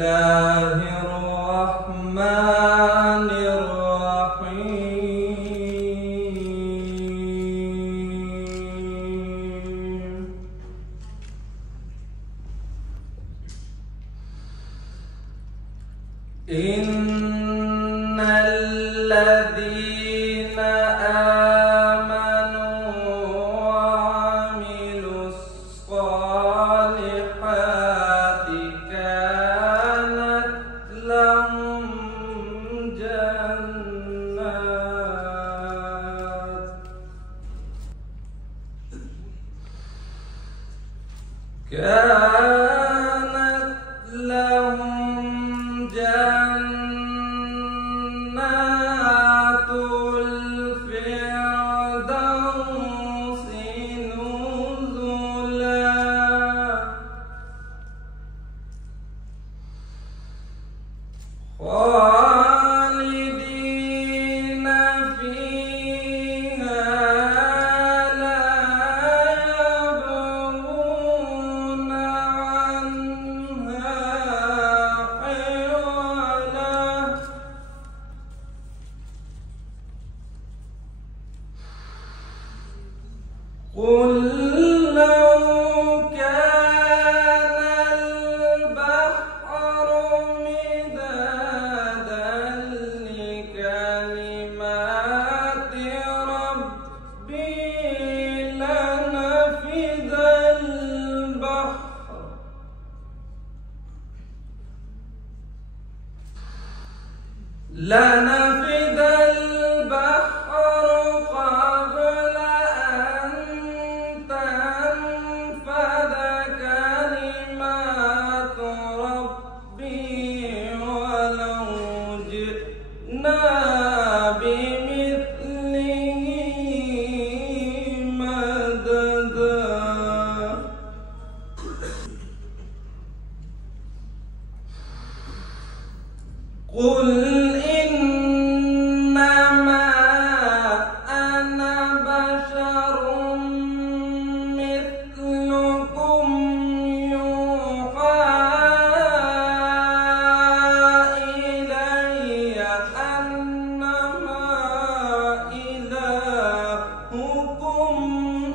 الله الرحمن الرحيم. إن الذين آمنوا وعملوا الصالحات كانت لهم جنات الفردوس نزلا خالدين فيها لا يبغون عنها حولا. قل لو كان البحر مدادا لكلمات ربي لنفد البحر قبل أن تنفد كلمات ربي ولو جئنا بمثله مددا. قل إنما أنا بشر مثلكم يوحى إلي أنما إلهكم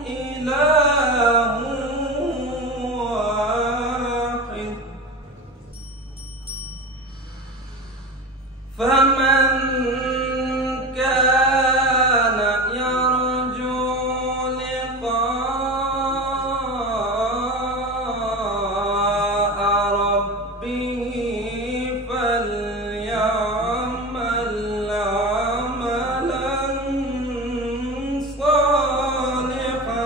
إله واحد فمن كان يرجو لقاء ربه فليعمل عملا صالحا